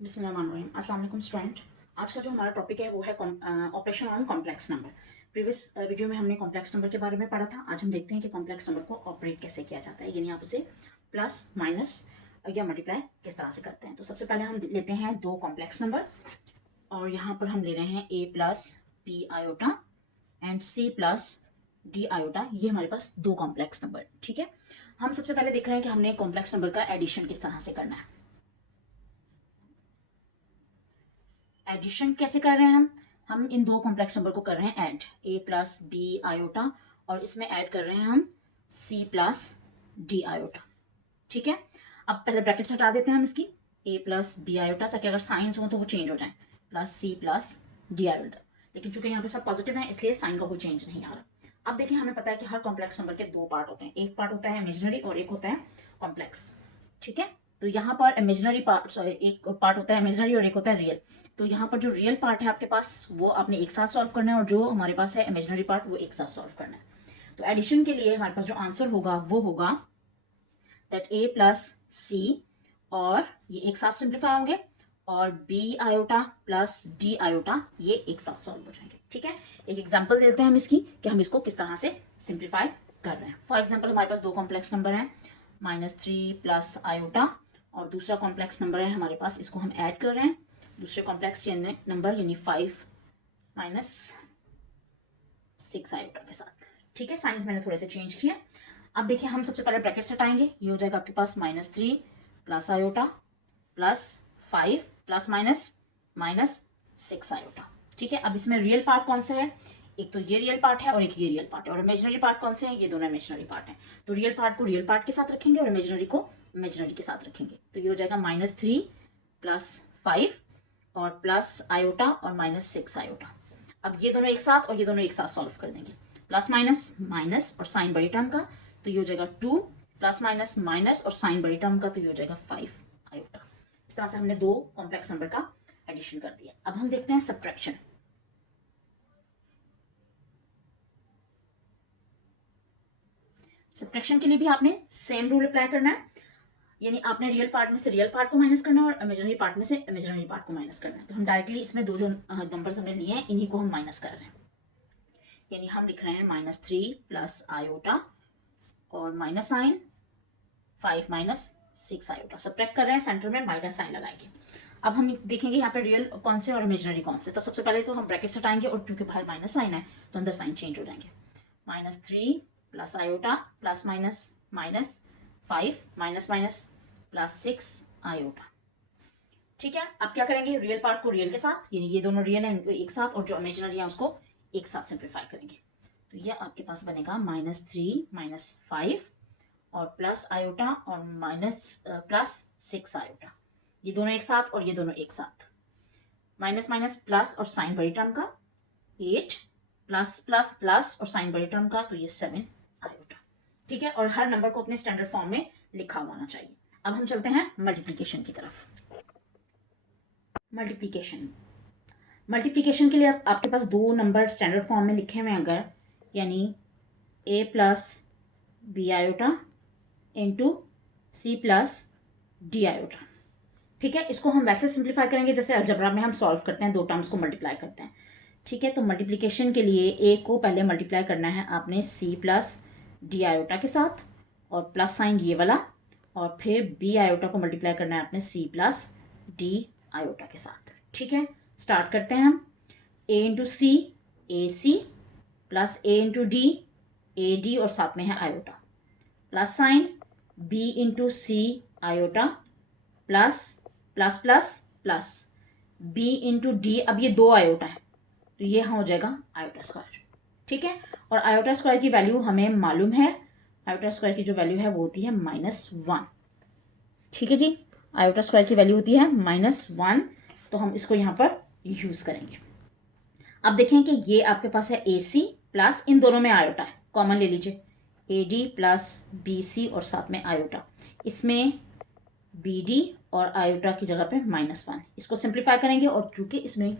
बिस्मिल्लाहिर्रहमानिर्रहीम। अस्सलाम वालेकुम स्टूडेंट। आज का जो हमारा टॉपिक है वो है operation on complex number. Previous video में हमने कॉम्प्लेक्स नंबर के बारे में पढ़ा था। आज हम देखते हैं कि कॉम्प्लेक्स नंबर को ऑपरेट कैसे किया जाता है, यानी आप उसे प्लस माइनस या मल्टीप्लाई किस तरह से करते हैं। तो सबसे पहले हम लेते हैं दो कॉम्प्लेक्स नंबर और यहाँ पर हम ले रहे हैं a plus P iota and c plus D iota. ये हमारे पास दो कॉम्प्लेक्स नंबर, ठीक है। हम सबसे पहले देख रहे हैं कि हमने कॉम्प्लेक्स नंबर का एडिशन किस तरह से करना है। एडिशन कैसे कर रहे हैं हम इन दो कॉम्प्लेक्स नंबर को कर रहे हैं add, a plus B iota और इसमें ऐड कर रहे हैं हम c प्लस डी आयोटा, ठीक है। अब पहले ब्रैकेट्स हटा देते हैं हम इसकी, a प्लस बी आयोटा, ताकि अगर साइंस हो तो वो चेंज हो जाए, plus c plus D iota. लेकिन चूंकि यहाँ पे सब पॉजिटिव है इसलिए साइन का कोई चेंज नहीं आ रहा। अब देखिए, हमें पता है कि हर कॉम्प्लेक्स नंबर के दो पार्ट होते हैं, एक पार्ट होता है इमेजिनरी और एक होता है कॉम्प्लेक्स, ठीक है। तो यहाँ पर इमेजिनरी पार्ट, सॉरी, एक पार्ट होता है इमेजिनरी और एक होता है रियल। तो यहाँ पर जो रियल पार्ट है आपके पास वो आपने एक साथ सॉल्व करना है और जो हमारे पास है इमेजिनरी पार्ट वो एक साथ सॉल्व करना है। तो एडिशन के लिए हमारे पास जो आंसर होगा वो होगा दैट a प्लस सी, और ये एक साथ सिंप्लीफाई होंगे, और b iota plus d iota ये एक साथ सॉल्व हो जाएंगे, ठीक है। एक एग्जांपल देते हैं हम इसकी कि हम इसको किस तरह से सिंप्लीफाई कर रहे हैं। फॉर एग्जांपल हमारे पास दो कॉम्प्लेक्स नंबर हैं, -3 प्लस आयोटा, और दूसरा कॉम्प्लेक्स नंबर है हमारे पास, इसको हम ऐड कर रहे हैं दूसरे कॉम्प्लेक्स नंबर यानी 5 माइनस 6 आयोटा के साथ, ठीक है। साइंस मैंने थोड़े से चेंज किया। अब देखिए, हम सबसे पहले ब्रैकेट हटाएंगे, ये हो जाएगा आपके पास -3 plus iota plus 5 plus minus minus 6 iota, ठीक है। अब इसमें रियल पार्ट कौन सा है, एक तो ये रियल पार्ट है और एक ये रियल पार्ट है, और इमेजिनरी पार्ट कौन से हैं, ये दोनों इमेजिनरी पार्ट हैं। तो रियल पार्ट को रियल पार्ट के साथ रखेंगे और इमेजिनरी को इमेजिनरी के साथ रखेंगे। तो ये हो जाएगा -3 प्लस 5 और प्लस आयोटा और -6 आयोटा। अब ये दोनों एक साथ और ये दोनों एक साथ सॉल्व कर देंगे, प्लस माइनस माइनस और साइन बड़ी टर्म का, तो ये हो जाएगा 2 प्लस माइनस माइनस और साइन बड़ी टर्म का, तो ये हो जाएगा 5 आयोटा। इस तरह से हमने दो कॉम्प्लेक्स नंबर का एडिशन कर दिया। अब हम देखते हैं सब्ट्रैक्शन। सब्ट्रैक्शन के लिए भी आपने सेम रूल अप्लाई करना है, यानी आपने रियल पार्ट में से रियल पार्ट को माइनस करना है और इमेजिनरी पार्ट में से इमेजिनरी पार्ट को माइनस करना है। तो हम डायरेक्टली इसमें दो जो नंबर्स हमने लिए हैं इन्हीं को हम माइनस कर रहे हैं, यानी हम लिख रहे हैं -3 प्लस आयोटा और minus sign 5 minus 6 iota. Subtract कर रहे हैं, सेंटर में माइनस साइन लगाएंगे। अब हम देखेंगे यहाँ पे रियल कौन से और इमेजिनरी कौन से। तो सबसे पहले तो हम ब्रैकेट्स हटाएंगे और चूंकि बाहर माइनस साइन है तो अंदर साइन चेंज हो जाएंगे। -3 plus iota plus minus minus 5 minus minus plus 6 iota, ठीक है। अब क्या करेंगे, रियल पार्ट को रियल के साथ, यानी ये दोनों रियल हैं एक साथ, और जो इमेजिनरी है उसको एक साथ सिंप्लीफाई करेंगे। तो ये आपके पास बनेगा -3 माइनस 5 और प्लस आयोटा और माइनस प्लस 6 आयोटा, ये दोनों एक साथ और ये दोनों एक साथ, माइनस माइनस प्लस और साइन बड़ी टर्म का 8 प्लस प्लस प्लस और साइन बड़ी टर्म का, तो ये 7 आयोटा, ठीक है। और हर नंबर को अपने स्टैंडर्ड फॉर्म में लिखा होना चाहिए। अब हम चलते हैं मल्टीप्लीकेशन की तरफ। मल्टीप्लीकेशन मल्टीप्लीकेशन के लिए आपके पास दो नंबर स्टैंडर्ड फॉर्म में लिखे हुए हैं अगर, यानी a plus B iota into C plus D iota, ठीक है। इसको हम वैसे सिंप्लीफाई करेंगे जैसे अलजबरा में हम सॉल्व करते हैं, दो टर्म्स को मल्टीप्लाई करते हैं, ठीक है। तो मल्टीप्लिकेशन के लिए a को पहले मल्टीप्लाई करना है आपने c प्लस डी आयोटा के साथ और प्लस साइन ये वाला, और फिर b आयोटा को मल्टीप्लाई करना है आपने c प्लस डी आयोटा के साथ, ठीक है। स्टार्ट करते हैं हम, a into C A C plus a into D A D और साथ में है iota, plus sign b into C iota plus plus plus plus b into D, अब ये दो आयोटा है तो ये हो जाएगा आयोटा स्क्वायर, ठीक है। और आयोटा स्क्वायर की वैल्यू हमें मालूम है, आयोटा स्क्वायर की जो वैल्यू है वो होती है -1, ठीक है जी। आयोटा स्क्वायर की वैल्यू होती है -1, तो हम इसको यहाँ पर यूज करेंगे। अब देखें कि ये आपके पास है ए सी प्लस, इन दोनों में आयोटा है, कॉमन ले लीजिए, A D plus B C और साथ में आयोटा, इसमें बी डी और आयोटा की जगह पे -1, इसको सिंप्लीफाई करेंगे और चूंकि इसमें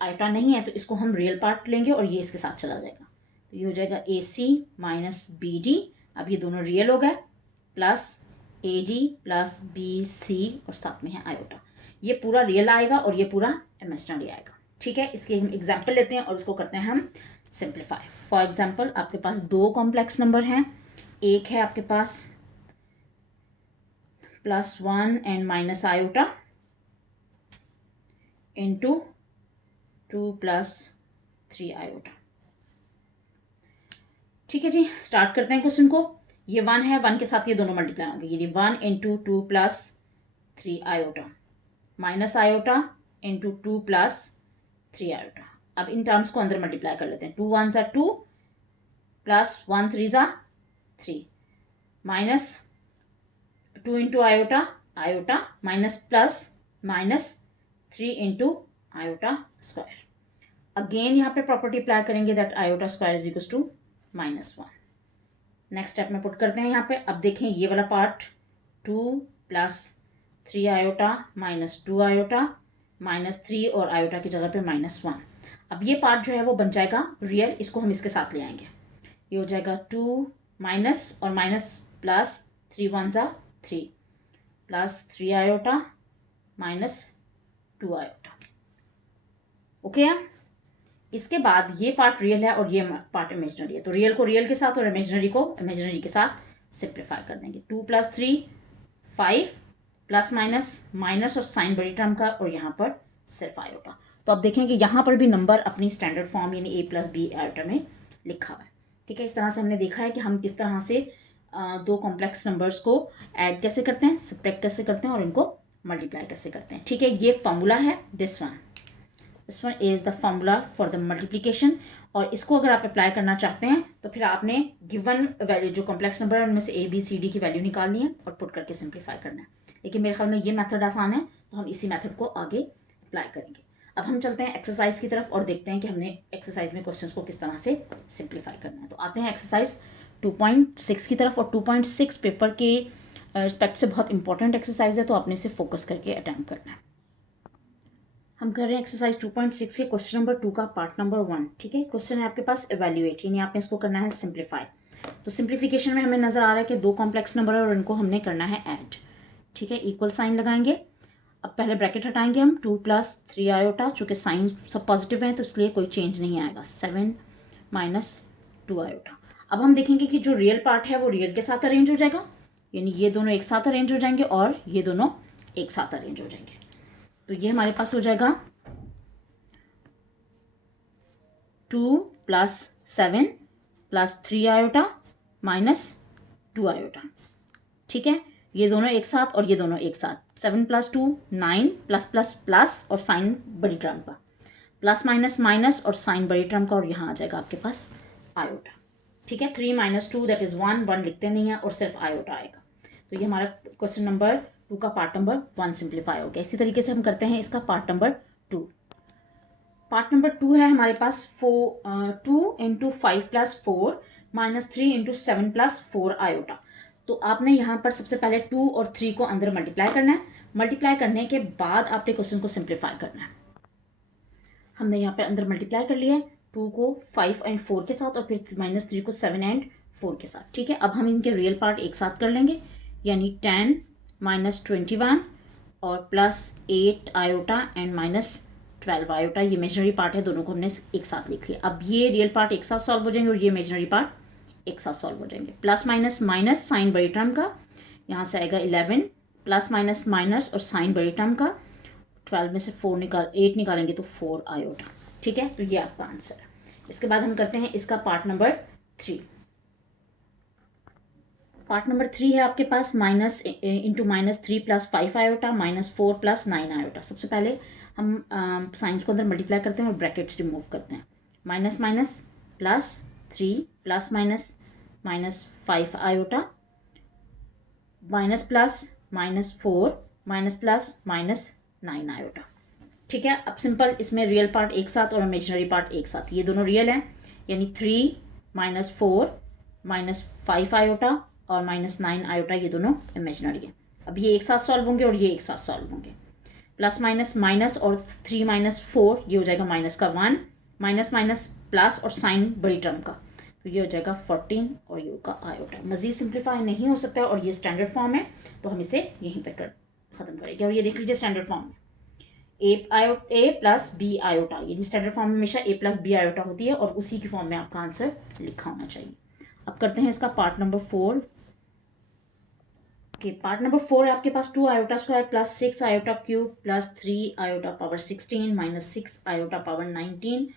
आयोटा नहीं है तो इसको हम रियल पार्ट लेंगे और ये इसके साथ चला जाएगा, तो ये हो जाएगा A C minus B D, अब ये दोनों रियल हो गए, plus A D plus B C और साथ में है आयोटा। ये पूरा रियल आएगा और ये पूरा इमेजिनरी आएगा। ठीक है, इसकी हम एग्जाम्पल लेते हैं और उसको करते हैं हम सिंप्लीफाई। फॉर एग्जाम्पल आपके पास दो कॉम्प्लेक्स नंबर हैं, एक है आपके पास +1 and minus iota into 2 + 3 iota. ठीक है जी, स्टार्ट करते हैं क्वेश्चन को। ये 1 है, 1 के साथ ये दोनों मल्टीप्लाई होंगे, ये 1 × 2 + 3 iota minus iota into 2 + 3 iota. अब इन टर्म्स को अंदर मल्टीप्लाई कर लेते हैं। 2 1s are 2 + 1 3s are 3 minus 2 × iota iota minus plus minus 3 × iota square. Again यहाँ पे प्रॉपर्टी अप्लाई करेंगे that iota square is equal to -1। Next step में पुट करते हैं यहाँ पे। अब देखें ये वाला part 2 + 3 iota minus 2 iota minus 3 और आयोटा की जगह पे -1। अब ये पार्ट जो है वो बन जाएगा रियल, इसको हम इसके साथ ले आएंगे। ये हो जाएगा 2 माइनस और minus plus 3 1s are 3 + 3 iota minus 2 iota. Okay है। इसके बाद ये पार्ट रियल है और ये पार्ट इमेजिनरी है, तो रियल को रियल के साथ और इमेजिनरी को इमेजिनरी के साथ सिंप्लीफाई कर देंगे। 2 + 3 5 प्लस माइनस माइनस और साइन बड़ी टर्म का और यहाँ पर सिर्फ आयोटा। तो अब देखें कि यहाँ पर भी नंबर अपनी स्टैंडर्ड फॉर्म यानी a + b आयोटा में लिखा हुआ है। ठीक है, इस तरह से हमने देखा है कि हम किस तरह से दो कॉम्प्लेक्स नंबर्स को ऐड कैसे करते हैं, सब्ट्रैक्ट कैसे करते हैं और इनको मल्टीप्लाई कैसे करते हैं। ठीक है, ये फॉर्मूला है this one is the formula for the multiplication. और इसको अगर आप अप्लाई करना चाहते हैं तो फिर आपने गिवन वैल्यू जो कॉम्प्लेक्स नंबर है उनमें से a b c d की वैल्यू निकालनी है और पुट करके सिंप्लीफाई करना है। लेकिन मेरे ख्याल में ये मेथड आसान है तो हम इसी मेथड को आगे अप्लाई करेंगे। अब हम चलते हैं एक्सरसाइज की तरफ और देखते हैं कि हमने एक्सरसाइज में क्वेश्चंस को किस तरह से सिंप्लीफाई करना है। तो आते हैं एक्सरसाइज 2.6 की तरफ। और 2.6 पेपर के रिस्पेक्ट से बहुत इंपॉर्टेंट एक्सरसाइज है, तो आपने इसे फोकस करके अटेम्प्ट करना है। हम कर रहे हैं एक्सरसाइज 2.6 के क्वेश्चन नंबर 2 का पार्ट नंबर 1। ठीक है, क्वेश्चन है आपके पास इवैल्यूएट, यानी आपने इसको करना है सिंप्लीफाई। तो सिंप्लीफिकेशन में हमें नजर आ रहा है कि दो कॉम्प्लेक्स नंबर है और इनको हमने करना है ऐड। ठीक है, इक्वल साइन लगाएंगे। अब पहले ब्रैकेट हटाएंगे हम, 2 + 3 आयोटा, चूँकि साइन सब पॉजिटिव है तो इसलिए कोई चेंज नहीं आएगा, 7 - 2 आयोटा। अब हम देखेंगे कि जो रियल पार्ट है वो रियल के साथ अरेंज हो जाएगा, यानी ये दोनों एक साथ अरेंज हो जाएंगे और ये दोनों एक साथ अरेंज हो जाएंगे। तो ये हमारे पास हो जाएगा 2 + 7 + 3 आयोटा -2 आयोटा। ठीक है, ये दोनों एक साथ और ये दोनों एक साथ, 7 + 2 9 +++ और साइन बड़ी टर्म का, प्लस माइनस माइनस और साइन बड़ी टर्म का, और यहाँ आ जाएगा आपके पास आयोटा। ठीक है, 3 - 2 दैट इज 1 लिखते नहीं है और सिर्फ आयोटा आएगा। तो ये हमारा क्वेश्चन नंबर 2 का पार्ट नंबर 1 सिंप्लीफाई हो गया। इसी तरीके से हम करते हैं इसका पार्ट नंबर 2। पार्ट नंबर 2 है हमारे पास 2 × 5 + 4 -3 × 7 + 4 आयोटा। तो आपने यहाँ पर सबसे पहले 2 और 3 को अंदर मल्टीप्लाई करना है। मल्टीप्लाई करने के बाद आपने क्वेश्चन को सिंप्लीफाई करना है। हमने यहाँ पर अंदर मल्टीप्लाई कर लिया है 2 को 5 और 4 के साथ और फिर -3 को 7 और 4 के साथ। ठीक है, अब हम इनके रियल पार्ट एक साथ कर लेंगे, यानी 10 - 21 और +8 आयोटा एंड -12 आयोटा। ये इमेजिनरी पार्ट है, दोनों को हमने एक साथ लिख लिया। अब ये रियल पार्ट एक साथ सॉल्व हो जाएंगे और ये इमेजिनरी पार्ट एक साथ सॉल्व हो जाएंगे। प्लस माइनस माइनस साइन बड़ी टर्म का, यहाँ से आएगा 11 प्लस माइनस माइनस और साइन बड़ी टर्म का, 12 में से 8 निकालेंगे तो 4 आयोटा। ठीक है, तो ये आपका आंसर है। इसके बाद हम करते हैं इसका पार्ट नंबर 3। पार्ट नंबर 3 है आपके पास -3 + 5 आयोटा -4 + 9 आयोटा। सबसे पहले हम साइंस को अंदर मल्टीप्लाई करते हैं और ब्रैकेट्स रिमूव करते हैं। Minus minus +3 plus minus -5 iota minus plus -4 minus plus -9 iota. ठीक है, अब सिंपल इसमें रियल पार्ट एक साथ और इमेजिनरी पार्ट एक साथ, ये दोनों रियल हैं, यानी 3 - 4 -5 आयोटा और -9 आयोटा, ये दोनों इमेजिनरी है। अब ये एक साथ सॉल्व होंगे और ये एक साथ सॉल्व होंगे। प्लस माइनस माइनस और 3 - 4 ये हो जाएगा -1, माइनस माइनस प्लस और साइन बड़ी टर्म का, तो ये हो जाएगा 14 और ये होगा आयोटा। मजीद सिंप्लीफाई नहीं हो सकता है और ये स्टैंडर्ड फॉर्म है, तो हम इसे यहीं पर ख़त्म करेंगे। और ये देख लीजिए स्टैंडर्ड फॉर्म है। ए प्लस बी आयोटा, यानी स्टैंडर्ड फॉर्म में हमेशा ए प्लस बी आयोटा होती है और उसी की फॉर्म में आपका आंसर लिखा होना चाहिए। अब करते हैं इसका part number 4। Okay, part number 4 है आपके पास 2 iota square plus 6 iota cube plus 3 iota power 16 minus 6 iota power 19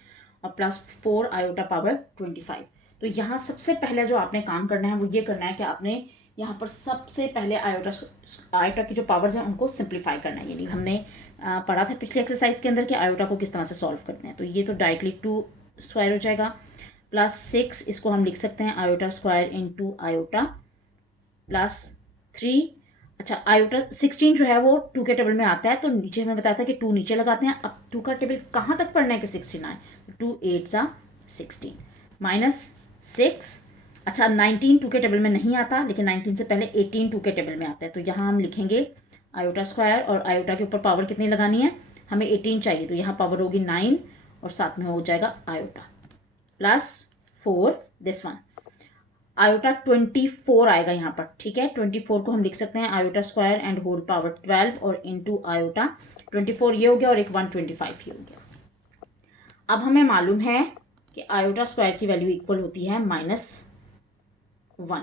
और प्लस 4 आयोटा पावर 25। तो यहाँ सबसे पहले जो आपने काम करना है वो ये करना है कि आपने यहाँ पर सबसे पहले आयोटा की जो पावर्स हैं उनको सिंप्लीफाई करना है। यानी हमने पढ़ा था पिछले एक्सरसाइज के अंदर कि आयोटा को किस तरह से सॉल्व करते हैं। तो ये तो डायरेक्टली 2 स्क्वायर हो जाएगा प्लस 6, इसको हम लिख सकते हैं iota square into iota plus 3। अच्छा, आयोटा 16 जो है वो 2 के टेबल में आता है, तो नीचे हमें बताया था कि 2 नीचे लगाते हैं। अब 2 का टेबल कहाँ तक पढ़ना है कि 16 आए, 2 8 16 माइनस 6। अच्छा, 19 2 के टेबल में नहीं आता, लेकिन 19 से पहले 18 2 के टेबल में आता है। तो यहाँ हम लिखेंगे आयोटा स्क्वायर और आयोटा के ऊपर पावर कितनी लगानी है, हमें 18 चाहिए, तो यहाँ पावर होगी 9 और साथ में हो जाएगा iota plus 4 this one. Iota 24 आएगा यहाँ पर, ठीक है। 24 को हम लिख सकते हैं iota square and whole power 12 और इंटू आयोटा 24 ये हो गया और एक 125 ये हो गया। अब हमें मालूम है कि आयोटा स्क्वायर की वैल्यू इक्वल होती है -1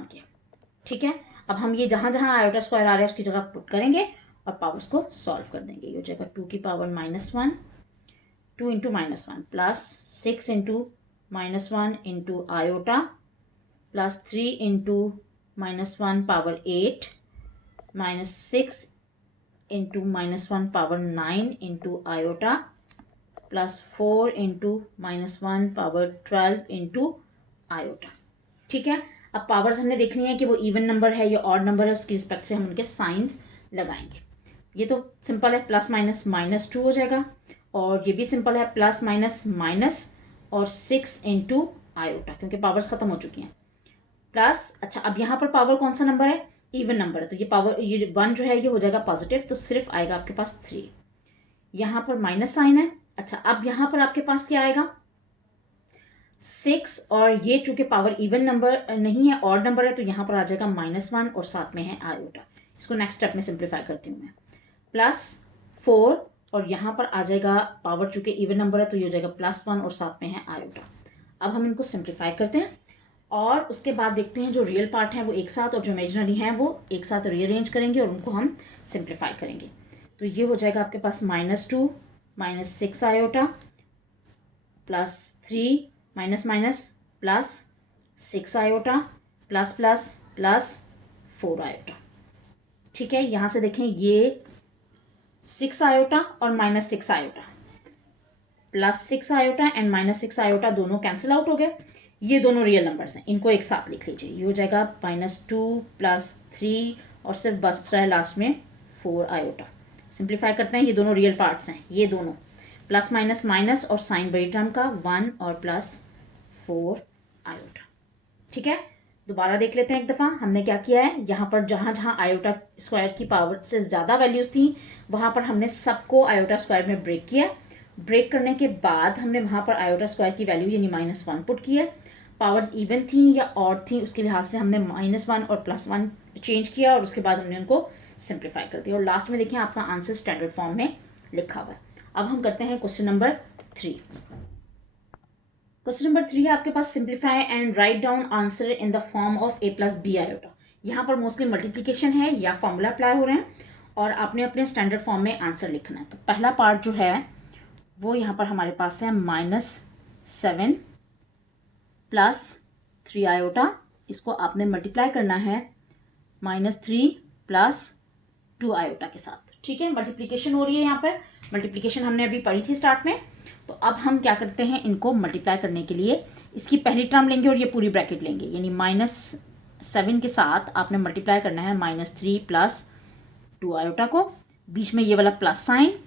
के, ठीक है। अब हम ये जहाँ जहाँ आयोटा स्क्वायर आ रहा है उसकी जगह पुट करेंगे और पावर्स को सॉल्व कर देंगे। ये हो जाएगा 2 की power -1, 2 into -1 plus 6 into -1 into iota plus 3 into -1 power 8 minus 6 into -1 power 9 into iota plus 4 into -1 power 12 into iota, ठीक है। अब पावर्स हमने देखनी है कि वो इवन नंबर है या ऑड नंबर है, उसकी रिस्पेक्ट से हम उनके साइंस लगाएंगे। ये तो सिंपल है, प्लस माइनस -2 हो जाएगा और ये भी सिंपल है, प्लस माइनस माइनस और 6 इंटू आयोटा, क्योंकि पावर्स खत्म हो चुकी हैं प्लस। अच्छा, अब यहाँ पर पावर कौन सा नंबर है, इवन नंबर है, तो ये पावर ये 1 जो है ये हो जाएगा पॉजिटिव, तो सिर्फ आएगा आपके पास 3। यहाँ पर माइनस साइन है। अच्छा, अब यहाँ पर आपके पास क्या आएगा 6 और ये चूंकि पावर इवन नंबर नहीं है ऑड नंबर है, तो यहाँ पर आ जाएगा -1 और साथ में है आयोटा। इसको नेक्स्ट स्टेप में सिंप्लीफाई करती हूँ मैं, प्लस 4 और यहाँ पर आ जाएगा पावर चूंकि इवन नंबर है तो ये हो जाएगा +1 और साथ में है आयोटा। अब हम इनको सिंप्लीफाई करते हैं और उसके बाद देखते हैं जो रियल पार्ट है वो एक साथ और जो इमेजिनरी है वो एक साथ रीअरेंज करेंगे और उनको हम सिंप्लीफाई करेंगे। तो ये हो जाएगा आपके पास -2 -6 iota plus 3 minus minus plus 6 iota plus plus plus 4 iota, ठीक है। यहाँ से देखें ये 6 आयोटा और -6 iota plus 6 iota and -6 iota दोनों कैंसिल आउट हो गए। ये दोनों रियल नंबर्स हैं, इनको एक साथ लिख लीजिए। ये हो जाएगा -2 प्लस 3 और सिर्फ बच रहा है लास्ट में 4 आयोटा। सिंप्लीफाई करते हैं, ये दोनों रियल पार्ट्स हैं, ये दोनों प्लस माइनस माइनस और साइन बड़ी टर्म का 1 और प्लस 4 आयोटा, ठीक है। दोबारा देख लेते हैं एक दफ़ा हमने क्या किया है। यहाँ पर जहाँ जहाँ आयोटा स्क्वायर की पावर से ज़्यादा वैल्यूज़ थी वहाँ पर हमने सबको आयोटा स्क्वायर में ब्रेक किया। ब्रेक करने के बाद हमने वहाँ पर आयोटा स्क्वायर की वैल्यू यानी -1 पुट की है। पावर्स इवन थी या ऑड थी उसके लिहाज से हमने -1 और +1 चेंज किया और उसके बाद हमने उनको सिंप्लीफाई कर दिया और लास्ट में देखिए आपका आंसर स्टैंडर्ड फॉर्म में लिखा हुआ है। अब हम करते हैं क्वेश्चन नंबर 3। क्वेश्चन नंबर 3 है आपके पास, simplify and write down answer in the form of a + b iota. यहाँ पर मोस्टली मल्टीप्लीकेशन है या फॉर्मूला अप्लाई हो रहे हैं और आपने अपने स्टैंडर्ड फॉर्म में आंसर लिखना है। तो पहला पार्ट जो है वो यहाँ पर हमारे पास है -7 प्लस 3 आयोटा, इसको आपने मल्टीप्लाई करना है -3 प्लस 2 आयोटा के साथ, ठीक है। मल्टीप्लिकेशन हो रही है यहाँ पर, मल्टीप्लिकेशन हमने अभी पढ़ी थी स्टार्ट में। तो अब हम क्या करते हैं, इनको मल्टीप्लाई करने के लिए इसकी पहली टर्म लेंगे और ये पूरी ब्रैकेट लेंगे, यानी -7 के साथ आपने मल्टीप्लाई करना है -3 प्लस 2 आयोटा को, बीच में ये वाला प्लस साइन,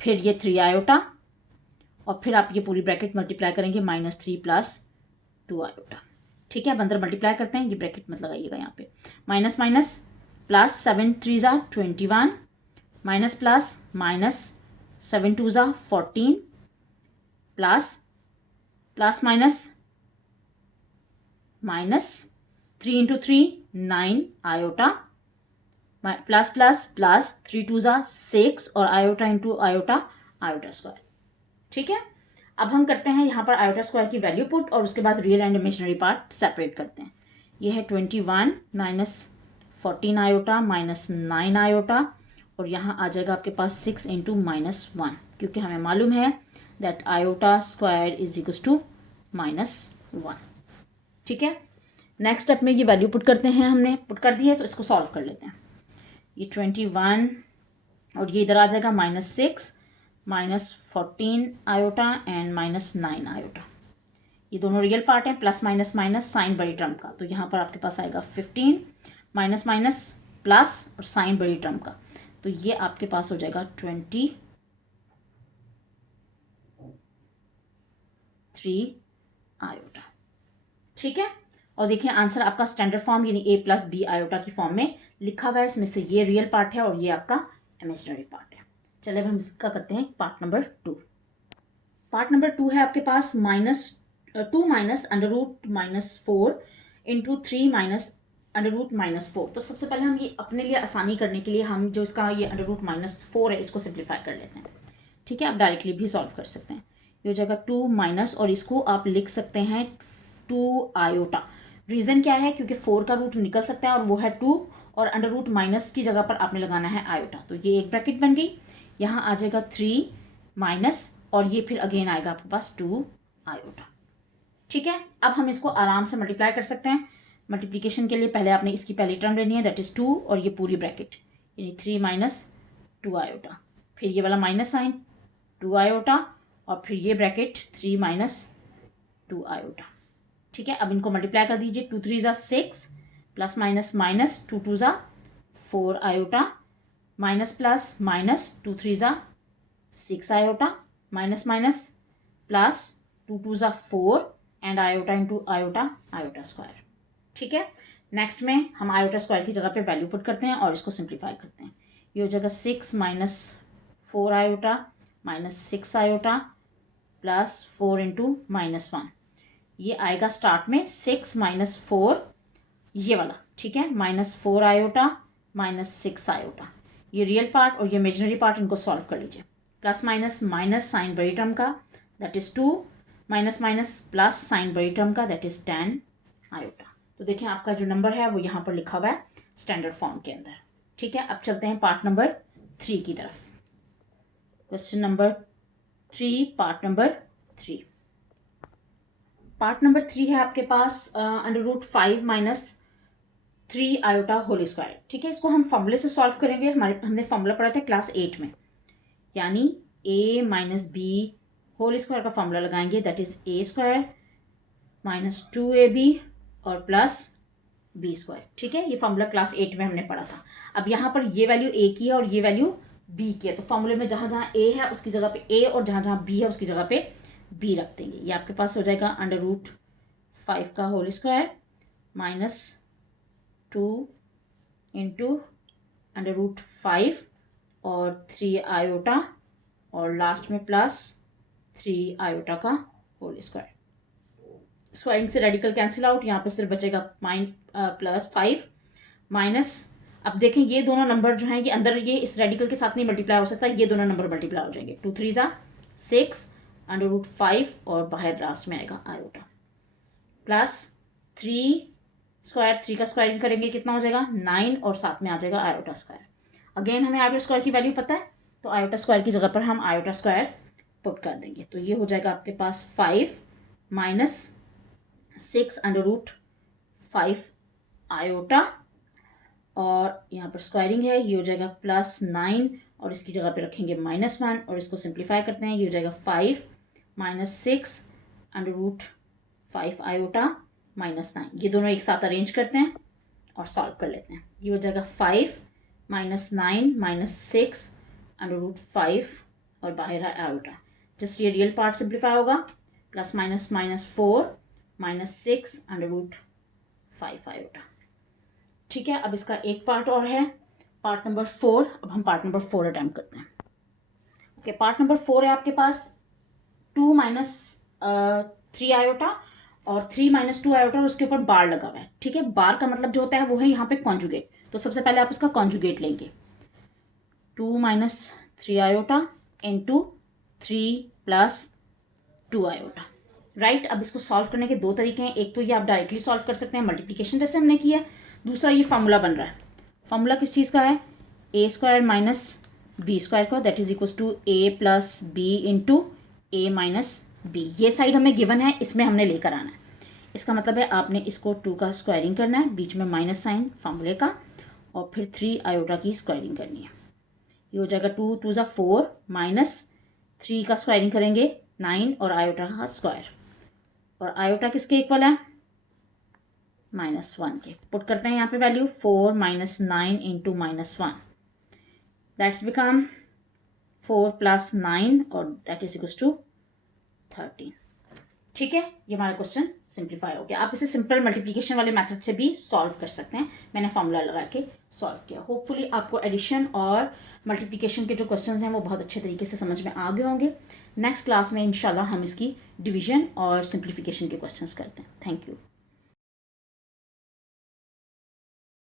फिर ये 3 आयोटा और फिर आप ये पूरी ब्रैकेट मल्टीप्लाई करेंगे -3 प्लस 2 आयोटा, ठीक है। अब अंदर मल्टीप्लाई करते हैं, ये ब्रैकेट मत लगाइएगा यहाँ पे, माइनस माइनस प्लस 7 3 ज़ा 21 माइनस प्लस माइनस 7 2 ज़ा 14 plus plus minus minus 3 into 3 9 iota plus plus plus 3 2 ज़ा 6 और iota into iota iota square. ठीक है, अब हम करते हैं यहाँ पर आयोटा स्क्वायर की वैल्यू पुट और उसके बाद real and imaginary part separate करते हैं। ये है 21 माइनस 14 आयोटा माइनस 9 आयोटा, और यहाँ आ जाएगा आपके पास 6 इंटू -1, क्योंकि हमें मालूम है that iota square is equal to -1। ठीक है, नेक्स्ट स्टेप में ये वैल्यू पुट करते हैं, हमने पुट कर दी है तो इसको सॉल्व कर लेते हैं। ये 21 और ये इधर आ जाएगा -6 -14 आयोटा एंड -9 आयोटा। ये दोनों रियल पार्ट हैं, प्लस माइनस माइनस साइन बड़ी टर्म का, तो यहाँ पर आपके पास आएगा 15 माइनस माइनस प्लस और साइन बड़ी टर्म का, तो ये आपके पास हो जाएगा 23 आयोटा। ठीक है, और देखिए आंसर आपका स्टैंडर्ड फॉर्म यानी a प्लस बी आयोटा की फॉर्म में लिखा हुआ है। इसमें से ये रियल पार्ट है और ये आपका इमेजिनरी पार्ट है। चलिए अब हम इसका करते हैं पार्ट नंबर 2। पार्ट नंबर 2 है आपके पास -2 minus under root -4 into 3 minus under root -4। तो सबसे पहले हम ये अपने लिए आसानी करने के लिए हम जो इसका ये अंडर रूट -4 है इसको सिंप्लीफाई कर लेते हैं। ठीक है, आप डायरेक्टली भी सॉल्व कर सकते हैं। ये हो जाएगा 2 माइनस, और इसको आप लिख सकते हैं 2 आयोटा। रीज़न क्या है, क्योंकि 4 का रूट निकल सकता है और वो है 2, और अंडर रूट माइनस की जगह पर आपने लगाना है आयोटा, तो ये एक ब्रैकेट बन गई। यहाँ आ जाएगा 3 माइनस, और ये फिर अगेन आएगा आपके पास 2 आयोटा। ठीक है, अब हम इसको आराम से मल्टीप्लाई कर सकते हैं। मल्टीप्लिकेशन के लिए पहले आपने इसकी पहली टर्म लेनी है, दैट इज़ 2, और ये पूरी ब्रैकेट यानी 3 माइनस 2 आयोटा, फिर ये वाला माइनस साइन 2 आयोटा, और फिर ये ब्रैकेट 3 माइनस 2 आयोटा। ठीक है, अब इनको मल्टीप्लाई कर दीजिए, 2 3 ज़ा 6 प्लस माइनस माइनस 2 2 ज़ा 4 आयोटा, माइनस प्लस माइनस 2 3 ज़ा 6 आयोटा, माइनस माइनस प्लस 2 2 ज़ा 4 and iota into iota iota square. ठीक है, नेक्स्ट में हम आयोटा स्क्वायर की जगह पे वैल्यू पुट करते हैं और इसको सिंप्लीफाई करते हैं। ये हो जाएगा 6 minus 4 iota minus 6 iota plus 4 into -1। ये आएगा स्टार्ट में 6 माइनस 4 ये वाला, ठीक है, -4 आयोटा माइनस 6 आयोटा, ये रियल पार्ट और ये इमेजिनरी पार्ट, इनको सॉल्व कर लीजिए। प्लस माइनस माइनस साइन बड़ी टर्म का that is 2, minus minus plus sign बड़ी टर्म का दैट इज़ 10 आयोटा। तो देखिए आपका जो नंबर है वो यहाँ पर लिखा हुआ है स्टैंडर्ड फॉर्म के अंदर। ठीक है, अब चलते हैं पार्ट नंबर 3 की तरफ। Question number 3, part number 3। Part number 3 है आपके पास √5 माइनस 3 आयोटा होल स्क्वायर। ठीक है, इसको हम फॉर्मूले से सॉल्व करेंगे। हमने फॉर्मूला पढ़ा था क्लास 8 में, यानी a minus B whole square का फॉर्मूला लगाएंगे, that is a square minus 2ab और प्लस b स्क्वायर। ठीक है, ये फॉर्मूला क्लास 8 में हमने पढ़ा था। अब यहाँ पर ये वैल्यू a की है और ये वैल्यू b की है, तो फॉर्मूले में जहाँ जहाँ a है उसकी जगह पे a और जहाँ जहाँ b है उसकी जगह पे b रख देंगे। ये आपके पास हो जाएगा √5 का होल स्क्वायर माइनस 2 इंटू √5 और 3 आयोटा और लास्ट में प्लस 3 आयोटा का होल स्क्वायर। स्क्वायरिंग से रेडिकल कैंसिल आउट, यहाँ पे सिर्फ बचेगा +5 माइनस। अब देखें ये दोनों नंबर जो हैं ये अंदर ये इस रेडिकल के साथ नहीं मल्टीप्लाई हो सकता, ये दोनों नंबर मल्टीप्लाई हो जाएंगे। 2 3 ज़ा 6 √5 और बाहर लास्ट में आएगा आयोटा प्लस 3 स्क्वायर, 3 का स्क्वायरिंग करेंगे कितना हो जाएगा 9 और साथ में आ जाएगा आयोटा स्क्वायर। अगेन हमें आयोटा स्क्वायर की वैल्यू पता है, तो आयोटा स्क्वायर की जगह पर हम आयोटा स्क्वायर पुट कर देंगे। तो ये हो जाएगा आपके पास 5 माइनस 6 √5 आयोटा, और यहाँ पर स्क्वायरिंग है, ये हो जाएगा +9 और इसकी जगह पे रखेंगे -1 और इसको सिंप्लीफाई करते हैं। ये हो जाएगा 5 माइनस 6 √5 आयोटा -9। ये दोनों एक साथ अरेंज करते हैं और सॉल्व कर लेते हैं। ये हो जाएगा 5 माइनस 9 माइनस 6 √5 और बाहर है आयोटा। जस्ट ये रियल पार्ट सिंप्लीफाई होगा, plus minus minus 4 minus 6 √5 iota. ठीक है, अब इसका एक पार्ट और है, पार्ट नंबर 4। अब हम पार्ट नंबर 4 अटेम्प्ट करते हैं। ओके, पार्ट नंबर 4 है आपके पास 2 माइनस 3 आयोटा और 3 माइनस 2 आयोटा और उसके ऊपर बार लगा हुआ है। ठीक है, बार का मतलब जो होता है वो है यहाँ पे कॉन्जुगेट। तो सबसे पहले आप इसका कॉन्जुगेट लेंगे, 2 minus 3 iota into 3 plus 2 iota, right. अब इसको सॉल्व करने के दो तरीके हैं, एक तो ये आप डायरेक्टली सॉल्व कर सकते हैं मल्टीप्लिकेशन जैसे हमने किया, दूसरा ये फार्मूला बन रहा है। फार्मूला किस चीज़ का है, A square minus B square का, that is equal to A plus B into A minus B. ये साइड हमें गिवन है, इसमें हमने लेकर आना है। इसका मतलब है आपने इसको 2 का स्क्वायरिंग करना है, बीच में माइनस साइन फार्मूले का, और फिर 3 आयोटा की स्क्वायरिंग करनी है। ये हो जाएगा 2 2 ज़ा 4 माइनस 3 का स्क्वायरिंग करेंगे 9 और आयोटा का स्क्वायर, और आयोटा किसके इक्वल है, -1 के। पुट करते हैं यहाँ पे value, 4 minus 9 into -1, that's become 4 plus 9 और दैट इज इक्वल टू 13। ठीक है, ये हमारा क्वेश्चन सिंप्लीफाई हो गया। आप इसे सिंपल मल्टीप्लिकेशन वाले मेथड से भी सॉल्व कर सकते हैं, मैंने फॉर्मूला लगा के सॉल्व किया। होपफुली आपको एडिशन और मल्टीप्लिकेशन के जो क्वेश्चंस हैं वो बहुत अच्छे तरीके से समझ में आ गए होंगे। नेक्स्ट क्लास में इंशाल्लाह हम इसकी डिवीजन और सिंप्लीफिकेशन के क्वेश्चंस करते हैं। Thank you.